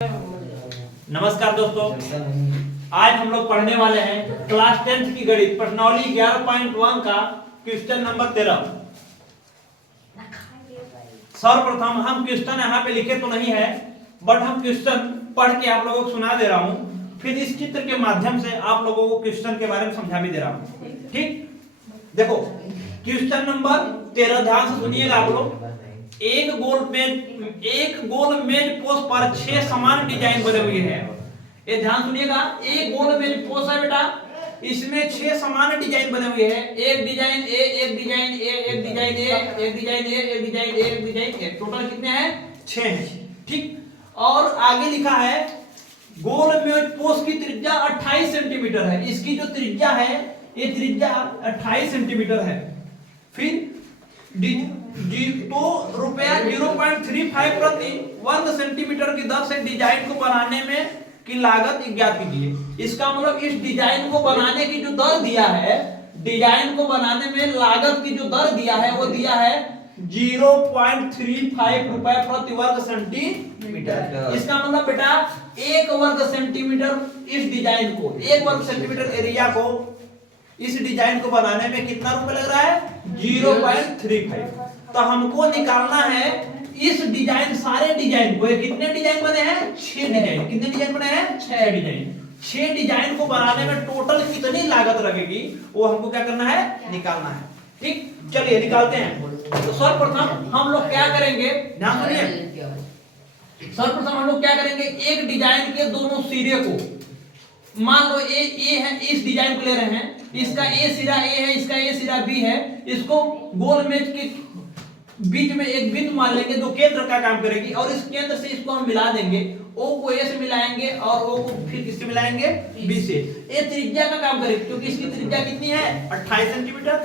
नमस्कार दोस्तों, आज हम लोग पढ़ने वाले हैं क्लास 10th की गणित प्रश्नावली 11.1 का क्वेश्चन नंबर 13। सर्वप्रथम हम क्वेश्चन यहाँ पे लिखे तो नहीं है, बट हम क्वेश्चन पढ़ के आप लोगों को सुना दे रहा हूँ, फिर इस चित्र के माध्यम से आप लोगों को क्वेश्चन के बारे में समझा भी दे रहा हूँ। ठीक, देखो क्वेश्चन नंबर 13 ध्यान से सुनिएगा आप लोग। एक गोल मेज पोस्ट पर 6 समान डिजाइन बने हुए हैं। ये ध्यान सुनिएगा, एक गोल मेज पोस्ट है बेटा, इसमें 6 समान डिजाइन बने हुए हैं। एक डिजाइन ए, एक डिजाइन ए, एक डिजाइन ए, एक डिजाइन ए, एक डिजाइन ए, एक डिजाइन ए, टोटल कितने हैं? 6 हैं। ठीक, और आगे लिखा है गोल मेज पोस्ट की त्रिज्या 28 सेंटीमीटर है। इसकी जो त्रिज्या है, ये त्रिज्या 28 सेंटीमीटर है। फिर तो रुपया 0.35 प्रति वर्ग सेंटीमीटर की दर से डिजाइन को बनाने में की लागत ज्ञात कीजिए। इसका मतलब इस डिजाइन को बनाने की जो दर दिया है, डिजाइन को बनाने में लागत की जो दर दिया है वो दिया है 0.35 रुपए प्रति वर्ग सेंटीमीटर। इसका मतलब बेटा 1 वर्ग सेंटीमीटर इस डिजाइन को, 1 वर्ग सेंटीमीटर एरिया को इस डिजाइन को बनाने में कितना रुपए लग रहा है? 0.35। तो हमको निकालना है इस डिजाइन, सारे डिजाइन को, कितने डिजाइन बने हैं? 6 डिजाइन। कितने डिजाइन बने हैं? 6 डिजाइन। 6 डिजाइन को बनाने में टोटल कितनी लागत लगेगी वो हमको क्या करना है? निकालना है। ठीक, चलिए निकालते हैं। तो सर्वप्रथम हम लोग क्या करेंगे, ध्यान सुनिए। सर्वप्रथम हम लोग क्या करेंगे, एक डिजाइन के दोनों सिरे को, मान लो ए है, इस डिजाइन को ले रहे हैं, इसका ए सिरा ए है, इसका ए सिरा बी है। इसको गोल मेज के बीच में एक बिंदु मान लेंगे जो केंद्र का काम करेगी, और इस केंद्र से इसको हम मिला देंगे। ओ को ए से मिलाएंगे और ओ को फिर किससे मिलाएंगे? बी से। ये त्रिज्या का काम करेगी, क्योंकि इसकी त्रिज्या कितनी है? 28 सेंटीमीटर।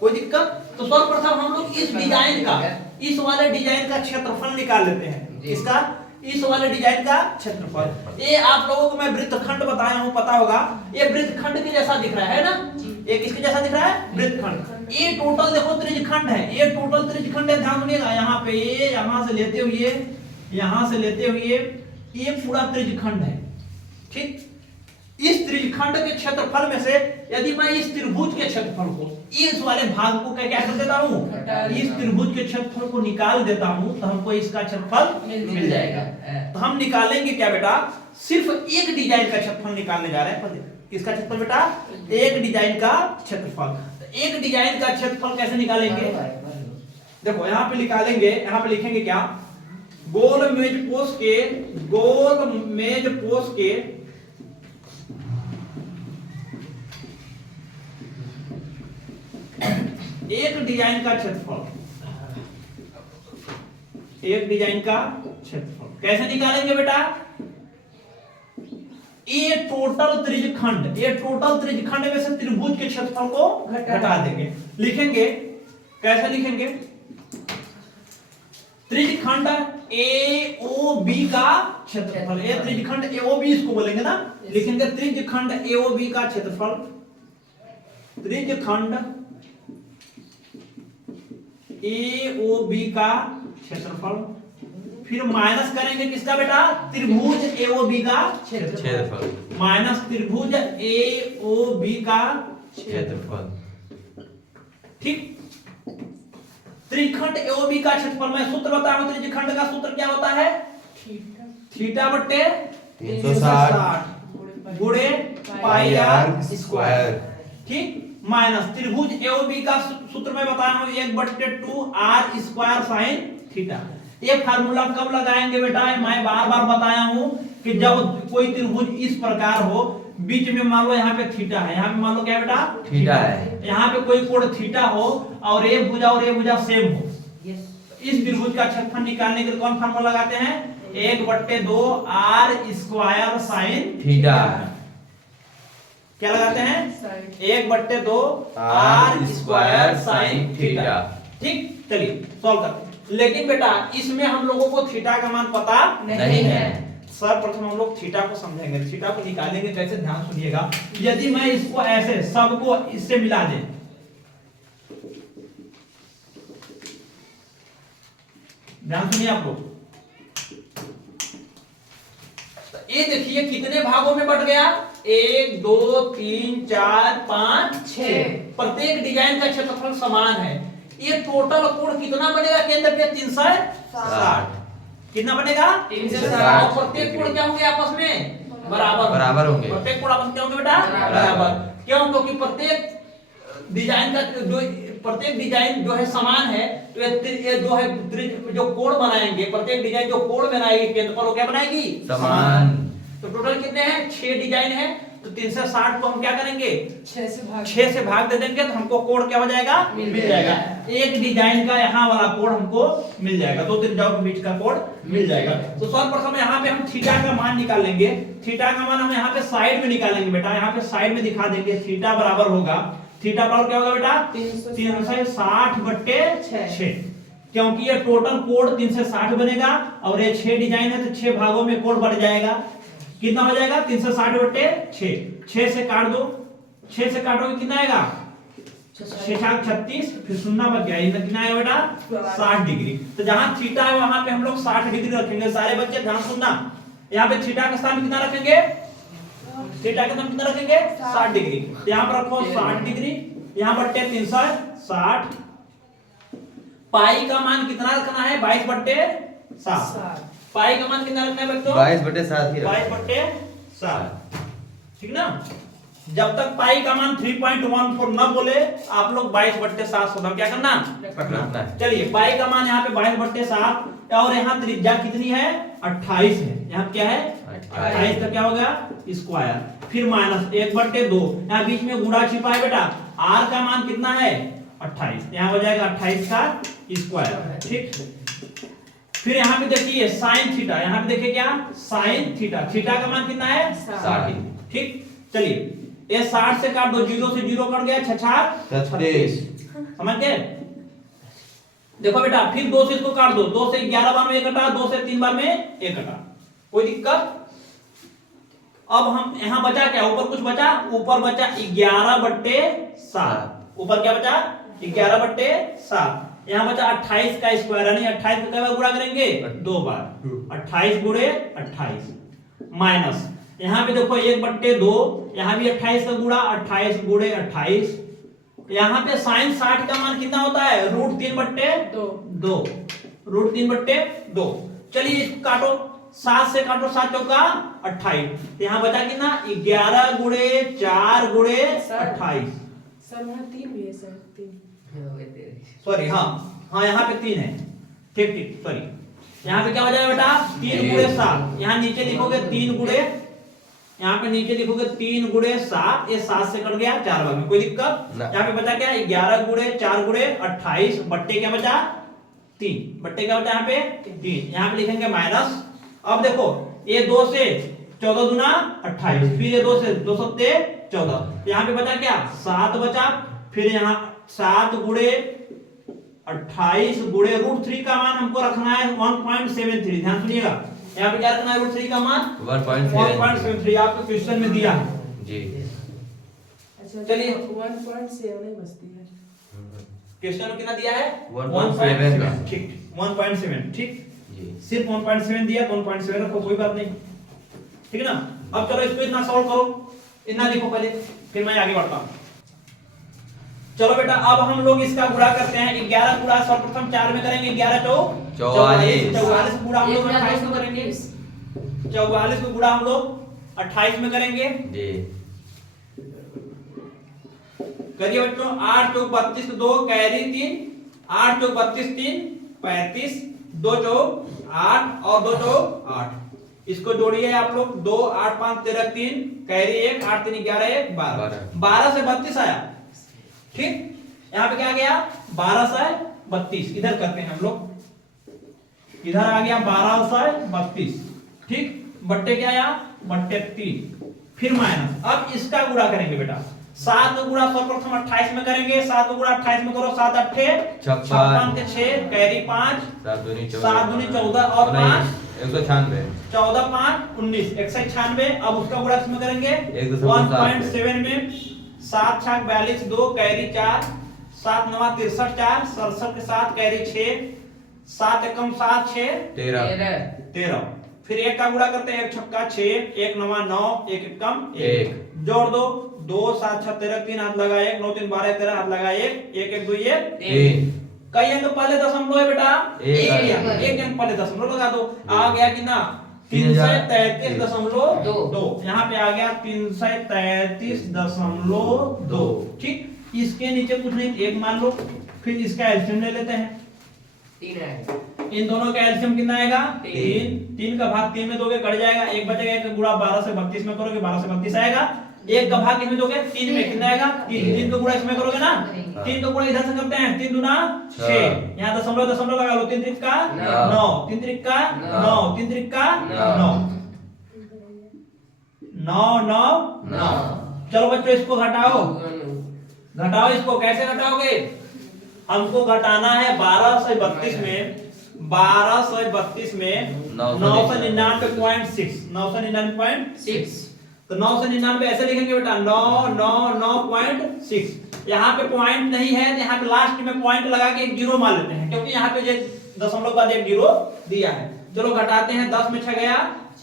कोई दिक्कत? तो सर्वप्रथम हम लोग इस डिजाइन का, इस वाले डिजाइन का क्षेत्रफल निकाल लेते हैं। इसका, इस वाले डिजाइन का क्षेत्रफल। ये आप लोगों को मैं वृत्तखंड बताया हूं, पता होगा। ये वृत्तखंड के जैसा दिख रहा है ना? ये किसके जैसा दिख रहा है? वृत्तखंड। ये टोटल देखो त्रिज्यखंड है, ये टोटल त्रिज्यखंड है। ध्यान सुनिएगा, यहाँ पे ये, यहाँ से लेते हुए, यहाँ से लेते हुए, ये पूरा त्रिज्यखंड है। ठीक, इस त्रिज्यखंड के क्षेत्रफल में से यदि मैं इस त्रिभुज के क्षेत्रफल को, इस वाले भाग को क्या कर देता हूँ, इस त्रिभुज के क्षेत्रफल को निकाल देता हूँ, तो हमको इसका क्षेत्रफल मिल जाएगा। तो हम निकालेंगे क्या बेटा? सिर्फ एक डिजाइन का क्षेत्रफल निकालने जा रहे हैं। किसका क्षेत्रफल बेटा? एक डिजाइन का क्षेत्रफल। एक डिजाइन का क्षेत्रफल कैसे निकालेंगे? देखो यहाँ पे निकालेंगे, यहाँ पे लिखेंगे क्या? गोल मेज पोस्ट के, गोल मेज पोस्ट के एक डिजाइन का क्षेत्रफल, एक डिजाइन का क्षेत्रफल कैसे निकालेंगे बेटा? ये टोटल त्रिज्यखंड, ये टोटल त्रिज्यखंड में से त्रिभुज के क्षेत्रफल को घटा देंगे। लिखेंगे कैसे? लिखेंगे त्रिज्यखंड AOB का क्षेत्रफल, ये त्रिज्यखंड AOB इसको बोलेंगे ना। लिखेंगे त्रिज्यखंड AOB का क्षेत्रफल, त्रिज्यखंड AOB का क्षेत्रफल। फिर माइनस करेंगे किसका बेटा? त्रिभुज AOB का क्षेत्रफल, माइनस त्रिभुज AOB का क्षेत्रफल। ठीक, त्रिखंड AOB का क्षेत्रफल, मैं सूत्र बताऊं, त्रिज्यखंड का सूत्र क्या होता है? थीटा बट्टे 360 गुणे पाई आर स्क्वायर। ठीक, माइनस त्रिभुज AOB का सूत्र मैं बताया हूं 1/2 r स्क्वायर साइन थीटा। ये फार्मूला कब लगाएंगे बेटा? मैं बार बार बताया हूं कि जब कोई त्रिभुज इस प्रकार हो, बीच में मान लो यहाँ पे थीटा है, यहाँ पे मान लो क्या बेटा? थीटा है। यहाँ पे कोई कोण थीटा हो और ये भुजा और ये भुजा सेम हो, इस त्रिभुज का क्षेत्रफल निकालने के लिए कौन फार्मूला लगाते हैं? 1/2 r स्क्वायर साइन थीटा। क्या लगाते हैं? 1/2 r स्क्वायर साइन थीटा। ठीक, चलिए सॉल्व करते हैं। लेकिन बेटा इसमें हम लोगों को थीटा का मान पता नहीं है। सर्वप्रथम हम लोग थीटा को समझेंगे, थीटा को निकालेंगे कैसे? ध्यान सुनिएगा। यदि मैं इसको ऐसे सबको इससे मिला दे, ध्यान सुनिए आप लोग, तो ये देखिए कितने भागों में बट गया, 1 2 3 4 5 6। प्रत्येक डिजाइन का क्षेत्रफल समान है। ये टोटल कोण कितना बनेगा केंद्र पे 360। कितना बनेगा 360। और प्रत्येक कोण क्या होंगे आपस में बराबर होंगे। प्रत्येक कोण आपस में क्या होंगे बेटा बराबर। क्यों? क्योंकि प्रत्येक डिजाइन का जो प्रत्येक डिजाइन जो है समान है, तो ये जो है जो कोण बनाएंगे, प्रत्येक डिजाइन जो कोण बनाएगी केंद्र पर वो क्या बनाएगी समान। तो टोटल कितने हैं 6 डिजाइन है, तो 360 को हम क्या करेंगे 6 से भाग दे देंगे, तो हमको कोण क्या हो जाएगा मिल जाएगा। एक डिजाइन का यहाँ वाला कोण हमको मिल जाएगा, दो त्रिभुजाओं के बीच का कोण मिल जाएगा। तो सर्वप्रथम यहाँ पे हम थीटा का मान निकाल लेंगे। थीटा का मान हम यहाँ पे साइड में निकालेंगे बेटा, यहाँ पे साइड में दिखा देंगे। थीटा बराबर होगा, थीटा बराबर क्या होगा बेटा 360/6, क्योंकि ये टोटल कोण 360 बनेगा और ये 6 डिजाइन है, तो 6 भागों में कोण बढ़ जाएगा। कितना हो जाएगा 360/6। 6 से काट दो, 6 से काटोगे कितना आएगा 36, फिर शून्य बच गया, कितना आएगा बेटा 60 डिग्री। तो जहां थीटा है वहां पे हम लोग 60 डिग्री रखेंगे। सारे बच्चे ध्यान सुनना, यहाँ पे थीटा का स्थान कितना रखेंगे, थीटा का स्थान कितना रखेंगे 60 डिग्री। यहाँ पर रखो 60 डिग्री, यहाँ बट्टे 360। पाई का मान कितना रखना है 22/7। पाई का मान कितना रखना है बच्चों 22/7 ही 22/7। ठीक ना। जब तक पाई का मान 3.14 न बोले आप लोग 22/7 होगा क्या करना रखना है। चलिए पाई का मान यहाँ पे 22/7 और यहाँ त्रिज्या कितनी है 28 है। यहाँ क्या है 28 का क्या हो गया स्क्वायर, फिर माइनस 1/2। यहाँ बीच में गुणा छिपा है बेटा, आर का मान कितना है 28, यहाँ हो जाएगा 28 का स्क्वायर। ठीक, फिर यहाँ पे देखिए साइन थीटा, यहाँ पे देखिए क्या साइन थीटा, थीटा का मान कितना है 60। ठीक, चलिए ये 60 से काट दो, 0 से 0 कट गया, 6×4 समझ गए। देखो बेटा फिर 2 से इसको काट दो, 2 से 11 बार में 1 कटा, 2 से 3 बार में 1 कटा, कोई दिक्कत। अब हम यहाँ बचा क्या, ऊपर कुछ बचा, ऊपर बचा 11/7। ऊपर क्या बचा 11/7। यहाँ बचा 28 का स्क्वायर, यानी 28 को क्या गुणा करेंगे 2 बार, 28 गुणे 28 माइनस यहाँ पे देखो 1/2, यहाँ भी 28 का गुणा 28 गुणे 28। यहाँ पे साइन 60 का मान कितना होता है √3/2, √3/2। चलिए इसको काटो, 7 से काटो, 7 चौका 28, यहाँ बचा कितना 11 गुणे 4 गुणे 28। सर वहाँ 3 भी है सर, 3 सॉरी, हाँ यहाँ पे 3 है। ठीक, सॉरी, यहाँ पे क्या हो जाएगा बेटा 3 गुणे 7, यहाँ नीचे लिखोगे 3 गुणे, यहाँ पे नीचे लिखोगे 3 गुणे 7, ये 7 से कट गया 4 बार में, कोई दिक्कत। यहाँ पे बचा क्या 11 गुणे 4 गुणे 28 बट्टे क्या बचा 3, बट्टे क्या बचा यहाँ पे 3, यहाँ पे लिखेंगे माइनस। अब देखो ये 2 से 14 दूना 28, फिर ये 2 से 2 सत्ते 14, यहाँ पे बचा क्या 7 बचा, फिर यहाँ 7 गुणे 28 गुणे √3 का मान हमको रखना है 1.73। ध्यान सुनिएगा, यहाँ पे क्या रखना है √3 का मान 1.73, आपको क्वेश्चन में दिया है जी। अच्छा चलिए 1.7 नहीं बचती है, क्वेश्चन में कितना दिया है 1.7। ठीक 1.7, ठीक जी, सिर्फ 1.7 दिया, 1.7 रखो, कोई बात नहीं, ठीक है ना। अब चलो इसको इतना सॉल्व करो, इतना लिखो पहले, फिर मैं आगे बढ़ता हूँ। चलो बेटा अब हम लोग इसका गुणा करते हैं। 11 गुणा सर्वप्रथम 4 में करेंगे, 11 × 44, 44 गुणा हम लोग 28 में करेंगे, 44 को गुणा हम लोग 28 में करेंगे जी। करिए बच्चों, 8 × 32 2 कैरी 3, 8 × 32 3 35, 2 × 8 और 2 × 8, इसको जोड़िए आप लोग, 2 8 5 13 3 कैरी 1, 8 3 11 1 12, 12 से 32 आया। ठीक, यहाँ पे क्या गया 12 से 32, इधर करते हैं हम लोग, इधर आ गया 12 से 32। ठीक, बट्टे क्या आया बट्टे 3, फिर माइनस। अब इसका गुणा करेंगे बेटा, 7 गुणा सर्वप्रथम 28 में करेंगे, 7 गुणा 28 में करो, 7 8 56 के 6 कैरी 5, 7 दूनी 14 और 5 196, 14 5 19 196। अब उसका गुणा किसमें करेंगे 1.7 में, 7 6 42 2 कैरी 4, 7 9 63 4 67 के साथ कैरी 6, 7 एकम 7 6 13, 13, फिर एक का गुणा करते हैं, एक छक्का 6, एक नवा 9, एक एक कम 1, जोड़ दो 2 7 6 13, 3 हाथ लगा 1, 9 3 12 13 हाथ लगा 1, 1 1 2 ये 3 कई अंक पहले दशमलव है बेटा, एक एक अंक पहले दशमलव लगा दो, आ गया कितना 333.2, यहाँ पे आ गया 333.2, ठीक। इसके नीचे कुछ नहीं, एक मान लो, फिर इसका एलसीएम ले लेते हैं, 3 आएगा। इन दोनों का एलसीएम कितना आएगा 3, 3 का भाग 3 में दोगे कट जाएगा, एक बचेगा, एक का गुणा 12 से 32 में करोगे 12 से 32 आएगा, एक का भाग इसमें दोगे 3 में कितना आएगा 3, 3 का गुणा इसमें करोगे ना, 3 का गुणा इधर से करते हैं, 3 दूना 6, यहाँ दशमलव दशमलव लगा लो, 3 त्रिक का 9, 3 त्रिक का 9, 3 त्रिक का 9, 9 9 9। चलो बच्चों इसको घटाओ, घटाओ इसको, कैसे घटाओगे, हमको घटाना है 12 से 32 में, 12 से 32 में 999.6, 999.6, तो 999 ऐसे लिखेंगे बेटा 999.6, यहाँ पे पॉइंट नहीं है तो यहाँ पे लास्ट में पॉइंट लगा के एक जीरो मान लेते हैं, क्योंकि यहाँ पे जो दशमलव बाद एक जीरो दिया है। चलो घटाते हैं, 10 में 6 गया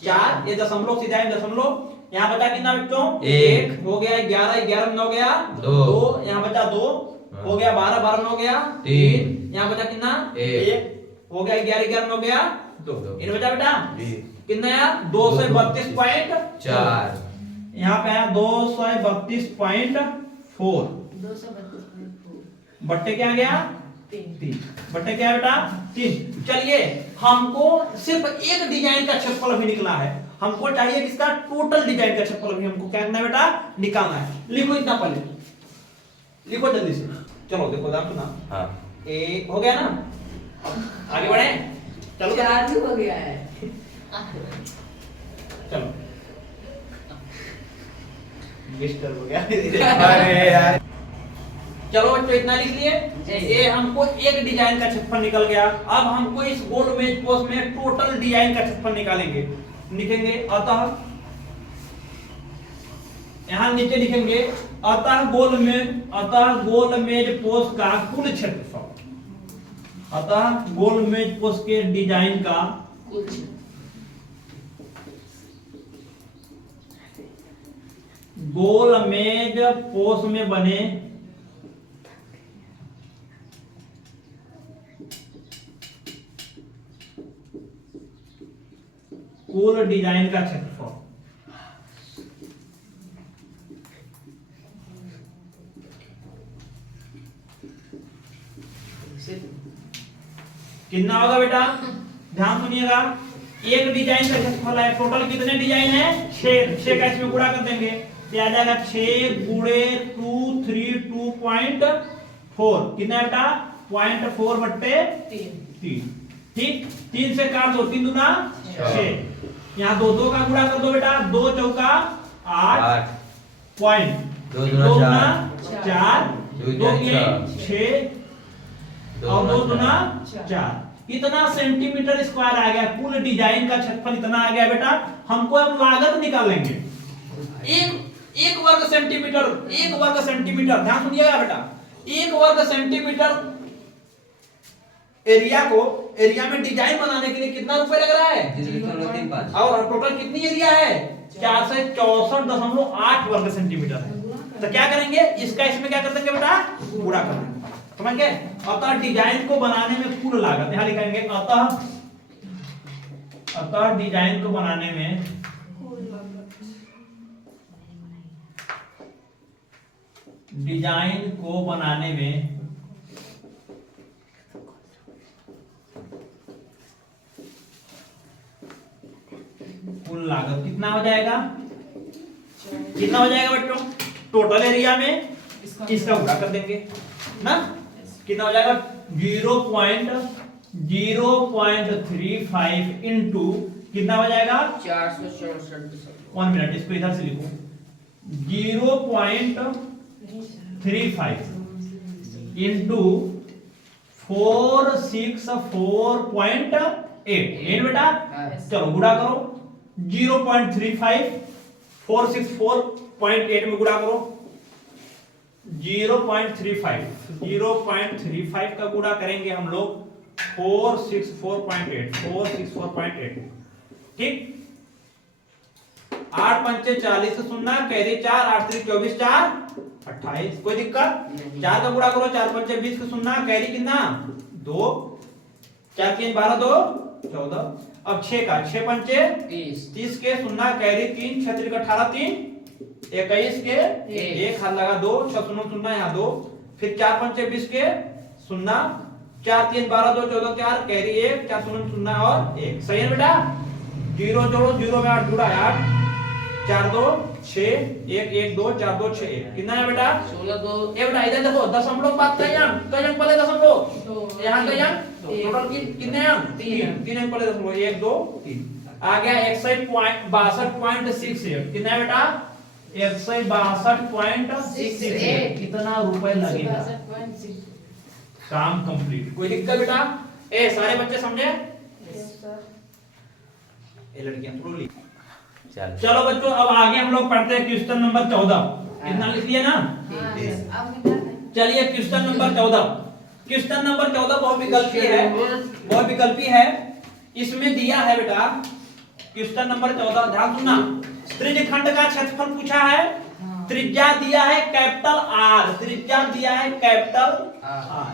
4, ये दशमलव सीधा है दशमलव, यहाँ बचा कितना बच्चों 1 हो गया, 11 11 में 9 गया 2, यहाँ बचा 2 हो गया, 12 12 में 9 गया 3, यहाँ बचा कितना 1 हो गया, 11 11 में 9 गया 2, इन बचा बेटा कितना आया 232.4, यहाँ पे आया 232.4, बट्टे क्या आ गया 3, बट्टे क्या है बेटा 3। चलिए हमको सिर्फ एक डिजाइन का क्षेत्रफल भी निकला है, हमको चाहिए किसका टोटल डिजाइन का क्षेत्रफल भी हमको क्या करना है बेटा निकालना है। लिखो इतना पहले, लिखो जल्दी से, चलो देखो आप सुना, हाँ एक हो गया ना, आगे बढ़े, चलो 4 भी हो गया है। चलो डिस्टर्ब हो गया अरे यार, चलो बच्चों इतना लिख लिए, ये हमको एक डिजाइन का क्षेत्रफल निकल गया। अब हमको इस गोल मेज पोस्ट में टोटल डिजाइन का क्षेत्रफल निकालेंगे, लिखेंगे अतः, यहां नीचे लिखेंगे अतः गोल मेज पोस्ट का कुल क्षेत्रफल, अतः गोल मेज पोस्ट के डिजाइन का गोल मेज पोस्ट में बने कुल डिजाइन का क्षेत्रफल, कितना होगा बेटा, ध्यान सुनिएगा, एक डिजाइन का क्षेत्रफल है, टोटल कितने डिजाइन है 6 का इसमें गुणा कर देंगे तो आ जाएगा 6 गुणे 2 3 2.4, कितना है बेटा 0.4 बट्टे 3, ठीक। 3 से काट दो, 3 दूना 6, यहाँ 2 2 का गुणा कर दो बेटा, 2 चौका 8 पॉइंट, 2 दूना 4, 2 6 और 2 दूना 4, इतना सेंटीमीटर स्क्वायर आ गया, कुल डिजाइन का क्षेत्रफल इतना आ गया बेटा। हमको अब लागत निकालेंगे, एक वर्ग सेंटीमीटर, ध्यान सुनिएगा बेटा, 1 वर्ग सेंटीमीटर एरिया में डिजाइन बनाने के लिए कितना रुपए लग रहा है, और टोटल कितनी एरिया है 464.8 वर्ग सेंटीमीटर है। तो क्या करेंगे, इसका इसमें क्या कर देंगे बेटा गुणा कर देंगे, समझ गए। अतः डिजाइन को बनाने में कुल लागत, यहां लिखेंगे अतः डिजाइन को बनाने में कुल लागत कितना हो जाएगा, बच्चों टोटल एरिया में इसका गुणा कर देंगे ना, कितना हो जाएगा 0.035 इंटू कितना हो जाएगा 464। 1 मिनट, इसको इधर से लिखो, 0.35 इंटू 464.8 बेटा, चलो गुणा करो, 0.35 464.8 में गुणा करो, 0.35 का गुणा करेंगे हम लोग 464.8, ठीक, 8 पंचे 40 शून्य, कैरी 4, 8 3 24, 4 28। कोई दिक्कत? नहीं। 4 का गुणा करो, 4 पंचे 20 का शून्य, कैरी कितना 2, 4 3 12 2 14। अब 6 का 6 पंचे 30 के शून्य, कैरी 3, 6 3 का 18 3 21 के 1 हाथ लगा 2, 6 शून्य शून्य यहाँ 2, फिर 4 पंचे 20 के शून्य, 4 3 12 2 14 4, कैरी 1, 4 शून्य शून्य और 1। सही है बेटा? 0 जोड़ो, 0 में 8 जुड़ा 8, 4 2 6 1 1 2 4 2 6 1। कितना है बेटा? 16 2। ये बेटा इधर देखो, दशमलव बात कई अंक पहले दशमलव, यहाँ कई अंक टोटल कितने अंक? 3 अंक पहले दशमलव, 1 2 3। आ गया 61.62.68। कितना है बेटा? 162.68। कितना रुपए लगेगा? काम कंप्लीट। कोई दिक्कत बेटा? ए सारे बच्चे समझे? ये लड़कियां थोड़ी लिख। चलो बच्चों, अब आगे हम लोग पढ़ते हैं क्वेश्चन नंबर 14। कितना लिख लिया ना? चलिए क्वेश्चन नंबर 14। क्वेश्चन नंबर 14 बहुविकल्पी है, बहुविकल्पी है। इसमें दिया है बेटा क्वेश्चन नंबर 14, ध्यान सुनना। त्रिज्यखंड का क्षेत्रफल पूछा है, त्रिज्या दिया है कैपिटल आर, त्रिज्या दिया है कैपिटल आर,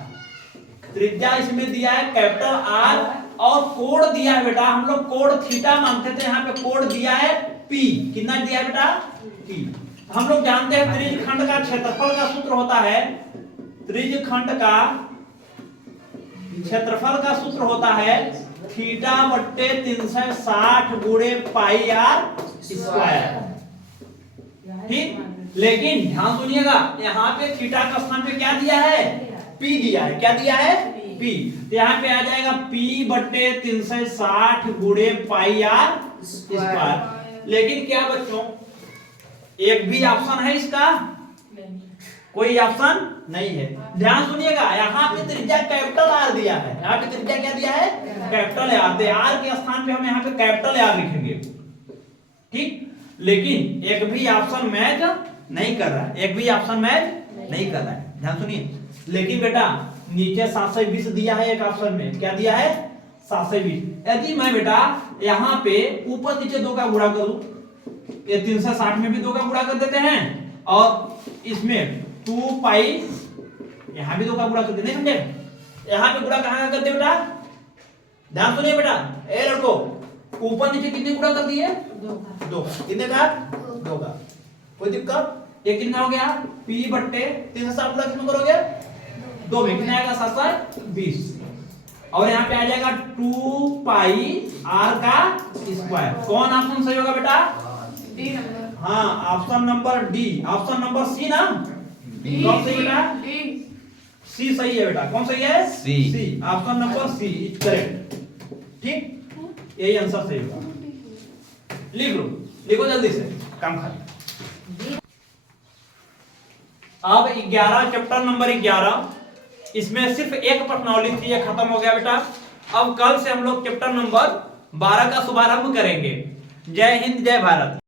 त्रिज्या इसमें दिया है कैपिटल आर, और कोण दिया है बेटा, हम लोग कोण थीटा मानते थे, यहाँ पे कोण दिया है पी। कितना दिया है बेटा? पी। हम लोग जानते हैं त्रिज्यखंड का क्षेत्रफल का सूत्र होता है, त्रिज्यखंड का क्षेत्रफल का सूत्र होता है थीटा बट्टे 360 गुणे पाई आर स्क्वायर। ठीक, लेकिन ध्यान सुनिएगा, यहाँ पे थीटा का स्थान पे क्या दिया है? पी दिया है। क्या दिया है? पी। तो यहाँ पे आ जाएगा पी बट्टे 360 गुणे पाई आर स्क्वायर। लेकिन क्या बच्चों, एक भी ऑप्शन है इसका? कोई ऑप्शन नहीं है। ध्यान सुनिएगा, यहाँ पे त्रिज्या कैपिटल आर दिया है, यहाँ पे त्रिज्या क्या दिया है? Capital R. तो आर के स्थान पे हम यहाँ पे कैपिटल आर लिखेंगे। ठीक, लेकिन एक भी ऑप्शन मैच नहीं कर रहा है, एक भी ऑप्शन मैच नहीं कर रहा है। ध्यान सुनिए, लेकिन बेटा नीचे 720 दिया है एक ऑप्शन में। क्या दिया है? 720। यदि मैं बेटा यहाँ पे ऊपर नीचे 2 का गुणा करूं, ये 360 में भी 2 का गुणा कर देते हैं, और इसमें 2 पाई यहाँ भी 2 का गुणा कर देते, नहीं समझे? यहाँ पे गुणा कहाँ करते बेटा? ध्यान सुनिए बेटा, ए लड़को, ऊपर नीचे कितने गुणा कर दिए? 2। कितने का? 2 का। कोई दिक्कत? ये कितना हो गया? P बट्टे 360 गुणा कितना करोगे? 2 में कितना आएगा? 720। और यहाँ पे आ जाएगा 2 पाई r का स्क्वायर। कौन ऑप्शन सही होगा बेटा? D number. हाँ, option number D. Option number C ना? कौन सही बेटा? सी सही है बेटा। कौन सही है? C. Option number C is correct. ठीक, यही आंसर सही होगा। लिख लो, लिखो जल्दी से, काम खाली। अब 11 चैप्टर नंबर 11, इसमें सिर्फ एक प्रश्नावली थी, ये खत्म हो गया बेटा। अब कल से हम लोग चैप्टर नंबर 12 का शुभारंभ करेंगे। जय हिंद, जय भारत।